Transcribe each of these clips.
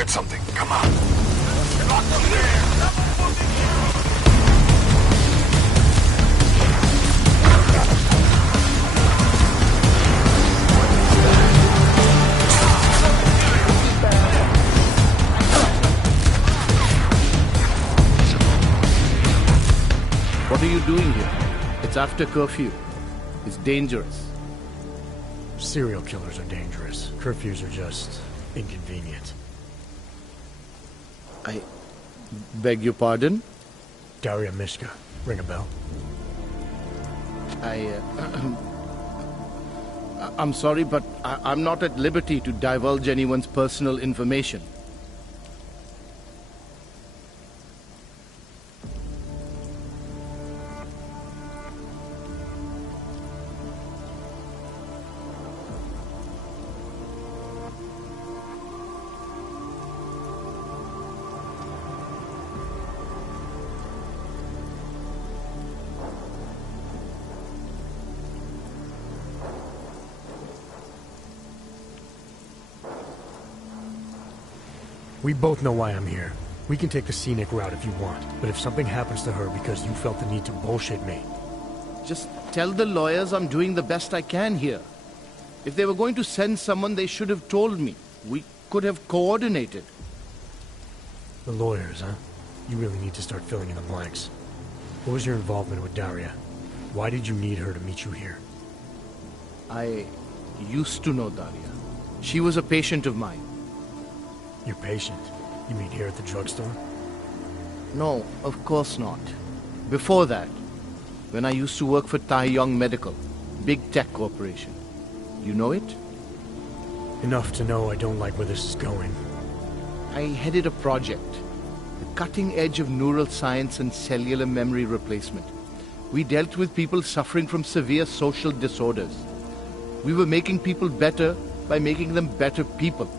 heard something. Come on. Lock them there! What are you doing here? It's after curfew. It's dangerous. Serial killers are dangerous. Curfews are just inconvenient. I beg your pardon? Daria Mishka. Ring a bell. I'm sorry, but I'm not at liberty to divulge anyone's personal information. We both know why I'm here. We can take the scenic route if you want, but if something happens to her because you felt the need to bullshit me... Just tell the lawyers I'm doing the best I can here. If they were going to send someone, they should have told me. We could have coordinated. The lawyers, huh? You really need to start filling in the blanks. What was your involvement with Daria? Why did you need her to meet you here? I used to know Daria. She was a patient of mine. Your patient? You mean here at the drugstore? No, of course not. Before that, when I used to work for Taeyong Medical, big tech corporation. You know it? Enough to know I don't like where this is going. I headed a project, the cutting edge of neural science and cellular memory replacement. We dealt with people suffering from severe social disorders. We were making people better by making them better people.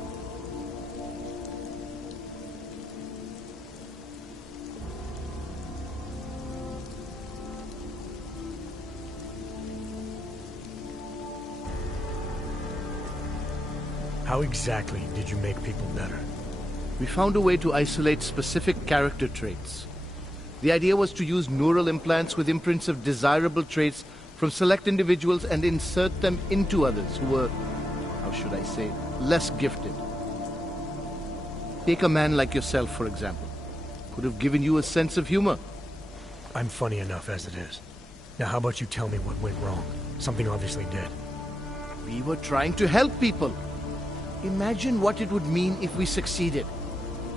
How exactly did you make people better? We found a way to isolate specific character traits. The idea was to use neural implants with imprints of desirable traits from select individuals and insert them into others who were, how should I say, less gifted. Take a man like yourself, for example. Could have given you a sense of humor. I'm funny enough as it is. Now how about you tell me what went wrong? Something obviously did. We were trying to help people. Imagine what it would mean if we succeeded.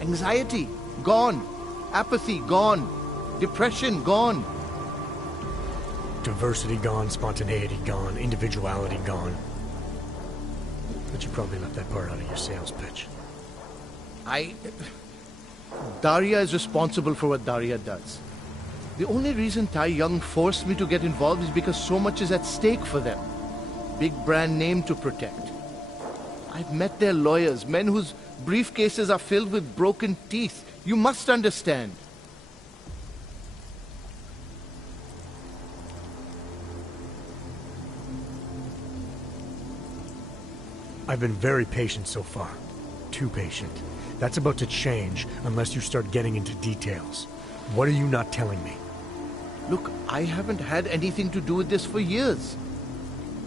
Anxiety, gone. Apathy, gone. Depression, gone. Diversity gone, spontaneity gone, individuality gone. But you probably left that part out of your sales pitch. Daria is responsible for what Daria does. The only reason Taeyong forced me to get involved is because so much is at stake for them. Big brand name to protect. I've met their lawyers, men whose briefcases are filled with broken teeth. You must understand. I've been very patient so far. Too patient. That's about to change unless you start getting into details. What are you not telling me? Look, I haven't had anything to do with this for years.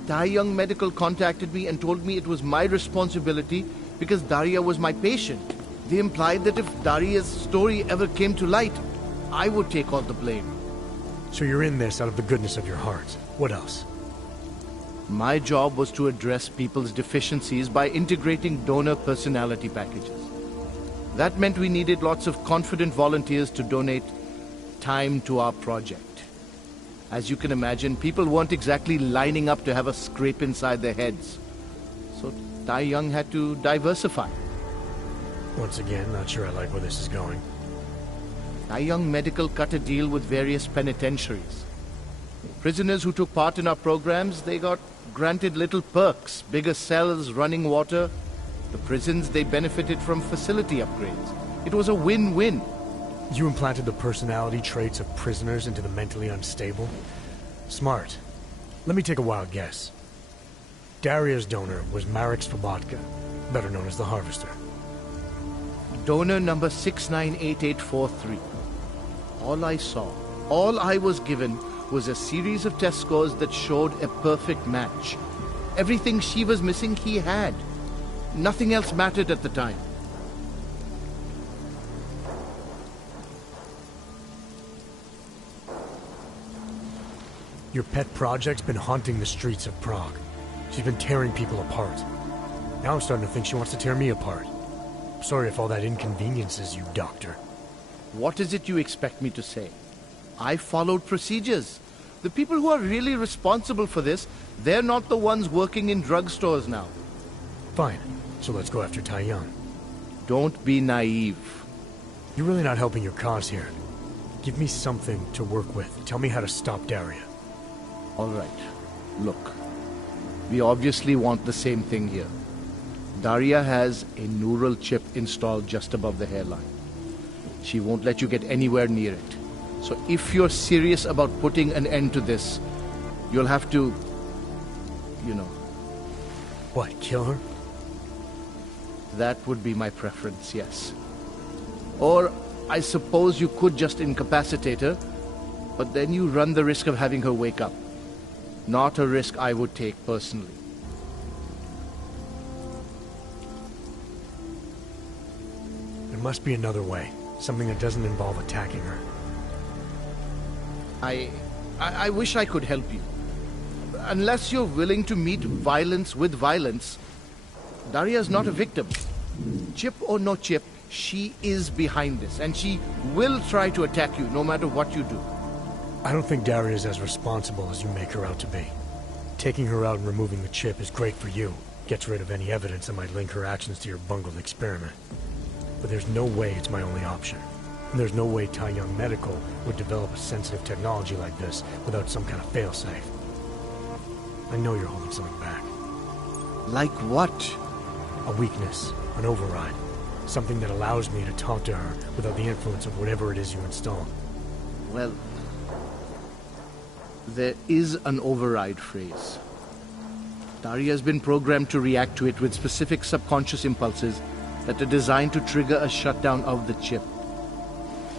Taeyong Medical contacted me and told me it was my responsibility because Daria was my patient. They implied that if Daria's story ever came to light, I would take all the blame. So you're in this out of the goodness of your heart. What else? My job was to address people's deficiencies by integrating donor personality packages. That meant we needed lots of confident volunteers to donate time to our project. As you can imagine, people weren't exactly lining up to have a scrape inside their heads. So Taeyong had to diversify. Once again, not sure I like where this is going. Taeyong Medical cut a deal with various penitentiaries. Prisoners who took part in our programs, they got granted little perks, bigger cells, running water. The prisons, they benefited from facility upgrades. It was a win-win. You implanted the personality traits of prisoners into the mentally unstable? Smart. Let me take a wild guess. Daria's donor was Marek Svobotka, better known as the Harvester. Donor number 698843. All I saw, all I was given was a series of test scores that showed a perfect match. Everything she was missing, he had. Nothing else mattered at the time. Your pet project's been haunting the streets of Prague. She's been tearing people apart. Now I'm starting to think she wants to tear me apart. Sorry if all that inconveniences you, Doctor. What is it you expect me to say? I followed procedures. The people who are really responsible for this, they're not the ones working in drugstores now. Fine. So let's go after Taiyang. Don't be naive. You're really not helping your cause here. Give me something to work with. Tell me how to stop Daria. All right. Look, we obviously want the same thing here. Daria has a neural chip installed just above the hairline. She won't let you get anywhere near it. So if you're serious about putting an end to this, you'll have to, you know. What, kill her? That would be my preference, yes. Or I suppose you could just incapacitate her, but then you run the risk of having her wake up. Not a risk I would take personally. There must be another way. Something that doesn't involve attacking her. I wish I could help you. Unless you're willing to meet violence with violence, Daria's not a victim. Chip or no chip, she is behind this, and she will try to attack you no matter what you do. I don't think Daria's as responsible as you make her out to be. Taking her out and removing the chip is great for you. Gets rid of any evidence that might link her actions to your bungled experiment. But there's no way it's my only option. And there's no way Taiyang Medical would develop a sensitive technology like this without some kind of failsafe. I know you're holding something back. Like what? A weakness, an override. Something that allows me to talk to her without the influence of whatever it is you install. Well, there is an override phrase. Daria has been programmed to react to it with specific subconscious impulses that are designed to trigger a shutdown of the chip.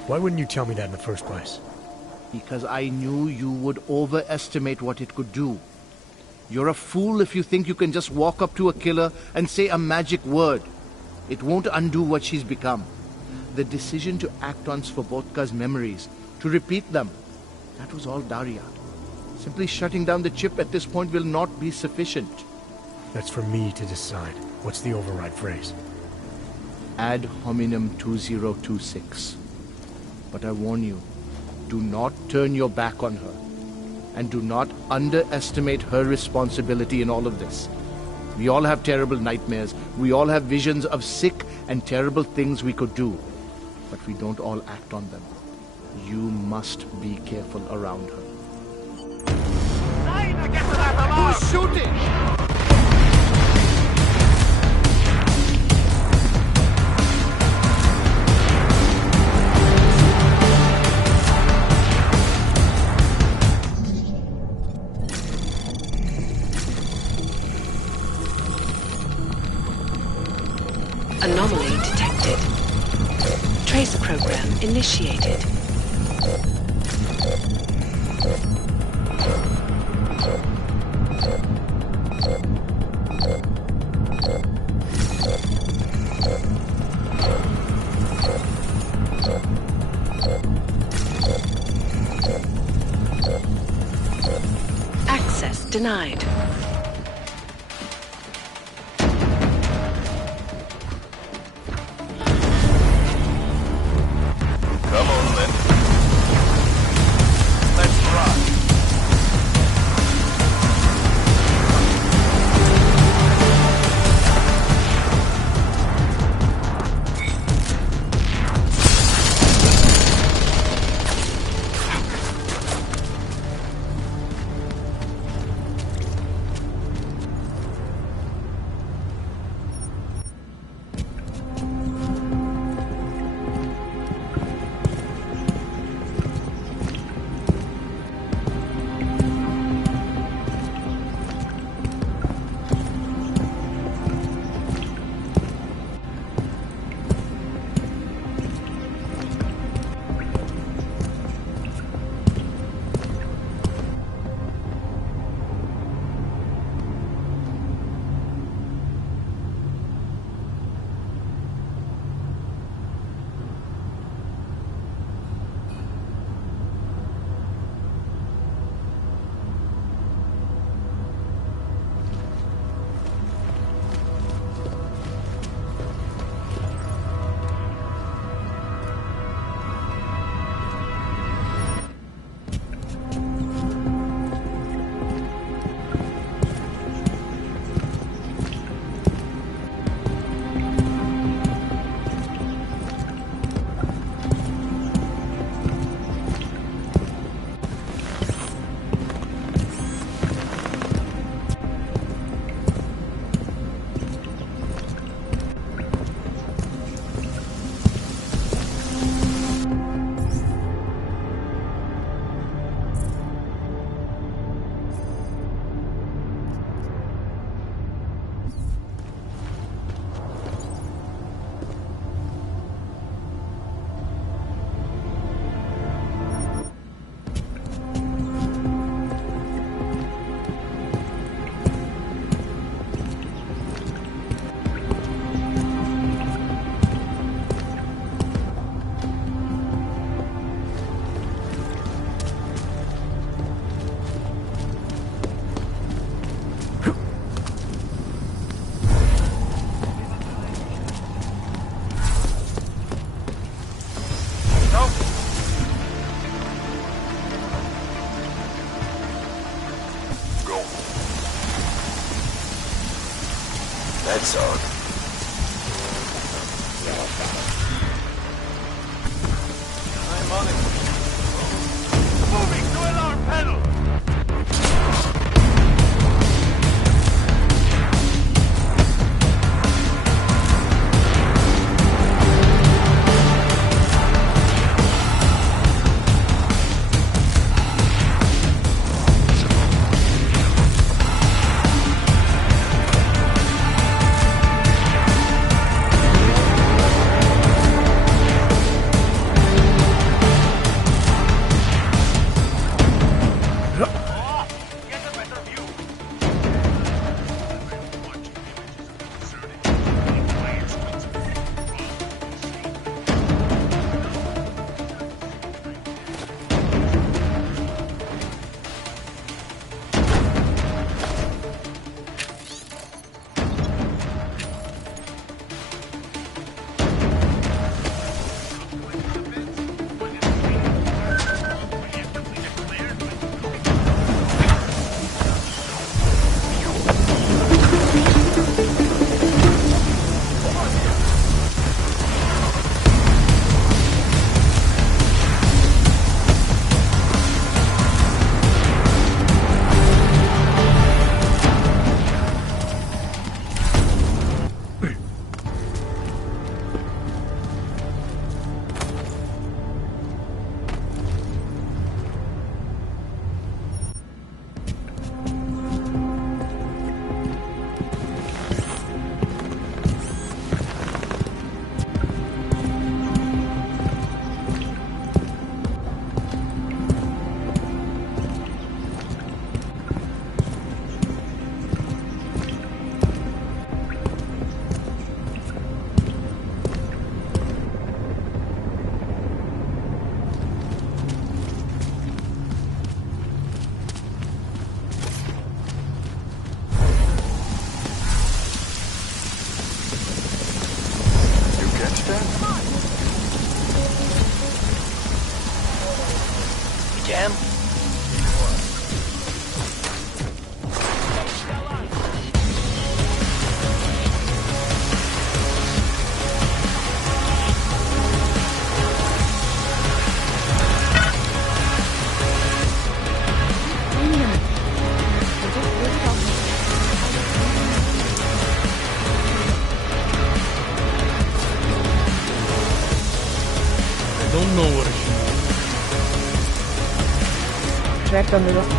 Why wouldn't you tell me that in the first place? Because I knew you would overestimate what it could do. You're a fool if you think you can just walk up to a killer and say a magic word. It won't undo what she's become. The decision to act on Svobodka's memories, to repeat them, that was all Daria. Simply shutting down the chip at this point will not be sufficient. That's for me to decide. What's the override phrase? Ad hominem 2026. But I warn you, do not turn your back on her. And do not underestimate her responsibility in all of this. We all have terrible nightmares. We all have visions of sick and terrible things we could do. But we don't all act on them. You must be careful around her. Who's shooting? Anomaly detected. Trace program initiated. Access denied. Come on, then. Let's rock. That's odd. I'm on it. Moving to alarm panel! Jam? I don't know what it is. Track on the rock.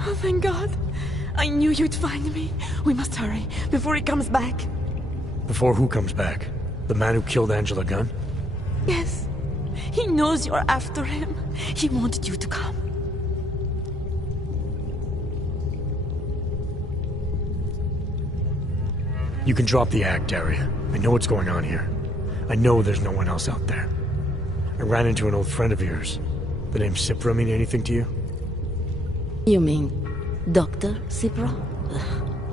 Oh, thank God. I knew you'd find me. We must hurry, before he comes back. Before who comes back? The man who killed Angela Gunn? Yes. He knows you're after him. He wanted you to come. You can drop the act, Daria. I know what's going on here. I know there's no one else out there. I ran into an old friend of yours. The name Cipra mean anything to you? You mean Dr. Cipra?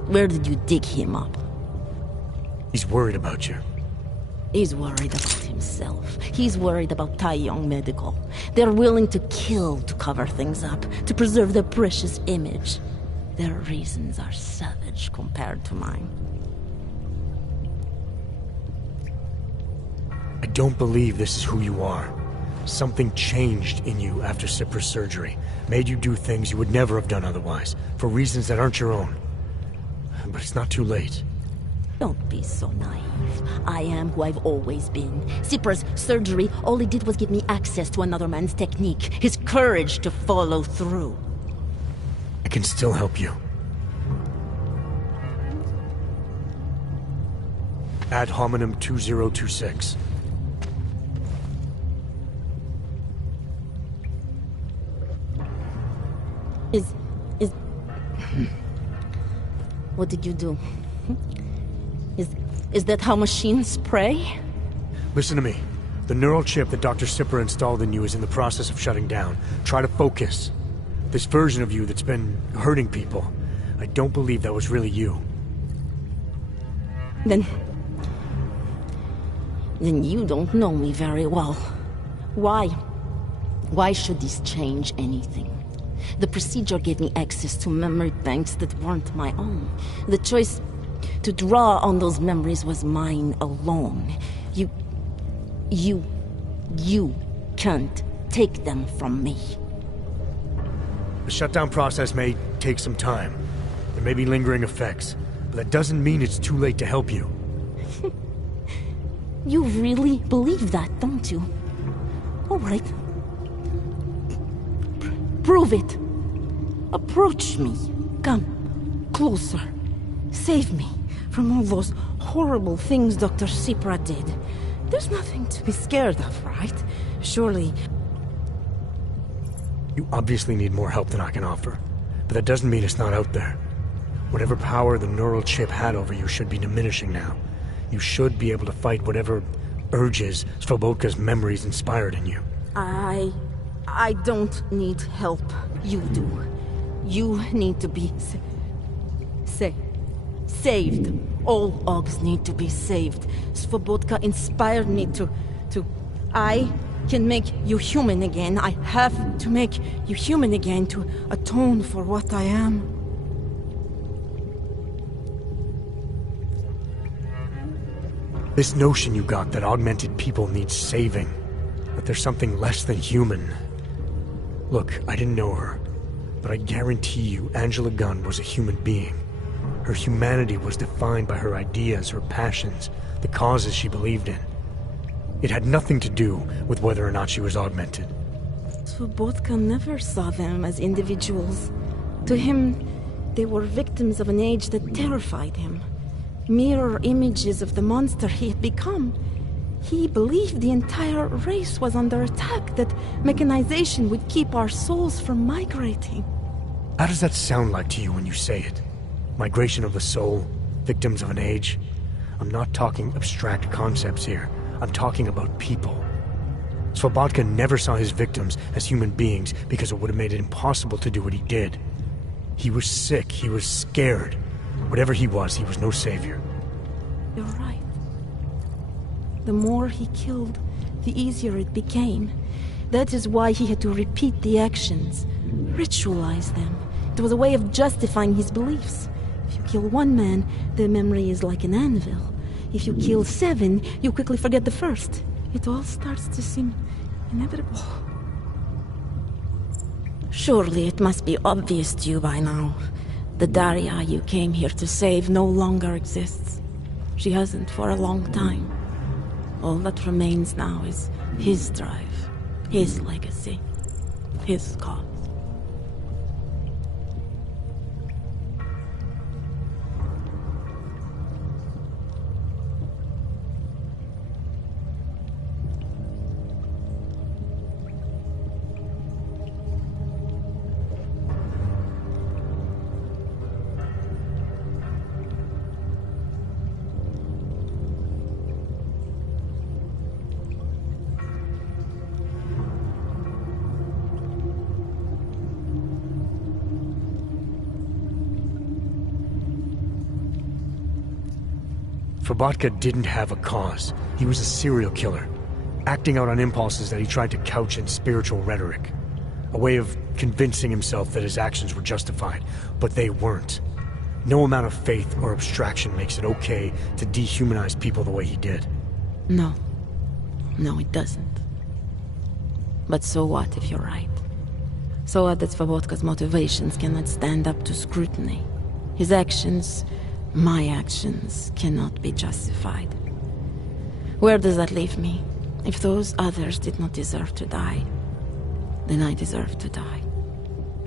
Where did you dig him up? He's worried about you. He's worried about himself. He's worried about Taiyong Medical. They're willing to kill to cover things up, to preserve their precious image. Their reasons are savage compared to mine. I don't believe this is who you are. Something changed in you after Cipra's surgery. Made you do things you would never have done otherwise, for reasons that aren't your own. But it's not too late. Don't be so naive. I am who I've always been. Cipra's surgery, all it did was give me access to another man's technique, his courage to follow through. I can still help you. Ad hominem 2026. What did you do? Is that how machines pray? Listen to me. The neural chip that Dr. Sipper installed in you is in the process of shutting down. Try to focus. This version of you that's been hurting people, I don't believe that was really you. Then you don't know me very well. Why? Why should this change anything? The procedure gave me access to memory banks that weren't my own. The choice to draw on those memories was mine alone. You can't take them from me. The shutdown process may take some time. There may be lingering effects, but that doesn't mean it's too late to help you. You really believe that, don't you? All right. Prove it. Approach me. Come. Closer. Save me from all those horrible things Dr. Sipra did. There's nothing to be scared of, right? Surely. You obviously need more help than I can offer, but that doesn't mean it's not out there. Whatever power the neural chip had over you should be diminishing now. You should be able to fight whatever urges Svobodka's memories inspired in you. I don't need help. You do. You need to be saved. All Ogs need to be saved. Svobodka inspired me to... I can make you human again. I have to make you human again to atone for what I am. This notion you got that augmented people need saving, that there's something less than human. Look, I didn't know her, but I guarantee you Angela Gunn was a human being. Her humanity was defined by her ideas, her passions, the causes she believed in. It had nothing to do with whether or not she was augmented. Svobodka never saw them as individuals. To him, they were victims of an age that terrified him. Mirror images of the monster he had become. He believed the entire race was under attack, that mechanization would keep our souls from migrating. How does that sound like to you when you say it? Migration of the soul? Victims of an age? I'm not talking abstract concepts here. I'm talking about people. Svobodka never saw his victims as human beings because it would have made it impossible to do what he did. He was sick, he was scared. Whatever he was no savior. You're right. The more he killed, the easier it became. That is why he had to repeat the actions, ritualize them. It was a way of justifying his beliefs. If you kill one man, the memory is like an anvil. If you kill 7, you quickly forget the first. It all starts to seem inevitable. Surely it must be obvious to you by now. The Daria you came here to save no longer exists. She hasn't for a long time. All that remains now is his drive, his legacy, his cause. Svobodka didn't have a cause. He was a serial killer, acting out on impulses that he tried to couch in spiritual rhetoric. A way of convincing himself that his actions were justified, but they weren't. No amount of faith or abstraction makes it okay to dehumanize people the way he did. No, it doesn't. But so what if you're right? So what that Svobodka's motivations cannot stand up to scrutiny? His actions, my actions, cannot be justified. Where does that leave me? If those others did not deserve to die, then I deserve to die.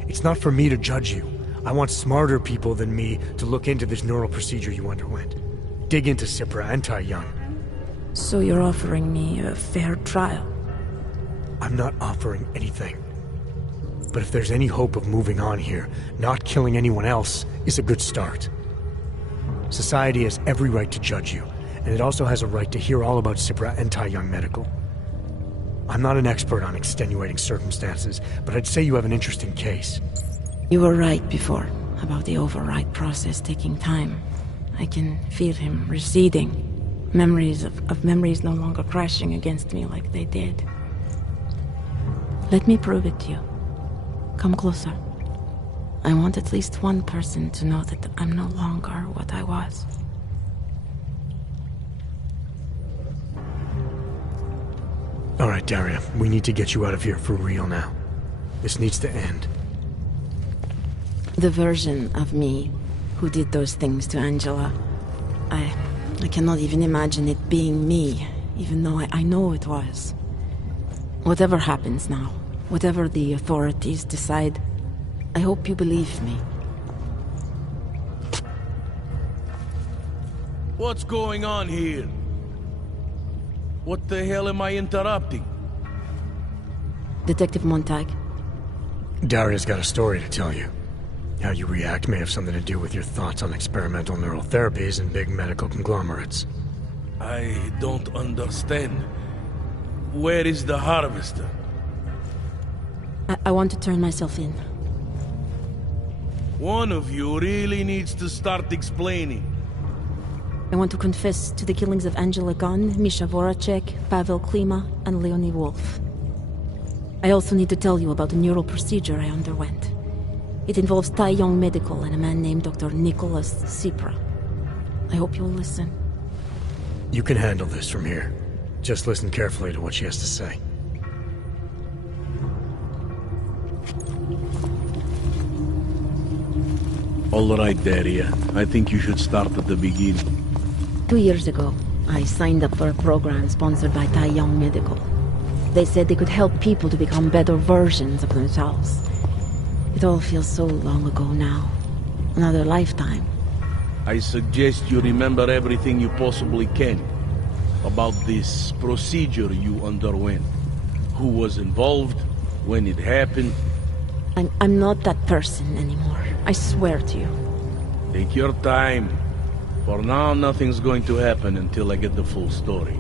It's not for me to judge you. I want smarter people than me to look into this neural procedure you underwent. dig into Cipra and Tai Young. So you're offering me a fair trial? I'm not offering anything. But if there's any hope of moving on here, not killing anyone else is a good start. Society has every right to judge you, and it also has a right to hear all about Cipra and Tai Young Medical. I'm not an expert on extenuating circumstances, but I'd say you have an interesting case. You were right before, about the override process taking time. I can feel him receding. Memories of memories no longer crashing against me like they did. Let me prove it to you. Come closer. I want at least one person to know that I'm no longer what I was. All right, Daria, we need to get you out of here for real now. This needs to end. The version of me who did those things to Angela, I cannot even imagine it being me, even though I know it was. Whatever happens now, whatever the authorities decide, I hope you believe me. What's going on here? What the hell am I interrupting? Detective Montag, Daria's got a story to tell you. How you react may have something to do with your thoughts on experimental neural therapies and big medical conglomerates. I don't understand. Where is the harvester? I want to turn myself in. One of you really needs to start explaining. I want to confess to the killings of Angela Gunn, Misha Voracek, Pavel Klima, and Leonie Wolf. I also need to tell you about a neural procedure I underwent. It involves Tai Young Medical and a man named Dr. Nicholas Cipra. I hope you'll listen. You can handle this from here. Just listen carefully to what she has to say. All right, Daria. I think you should start at the beginning. 2 years ago, I signed up for a program sponsored by Tai Young Medical. They said they could help people to become better versions of themselves. It all feels so long ago now. Another lifetime. I suggest you remember everything you possibly can about this procedure you underwent. Who was involved, when it happened. I'm not that person anymore. I swear to you. Take your time. For now, nothing's going to happen until I get the full story.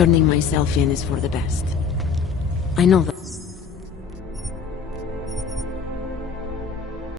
Turning myself in is for the best. I know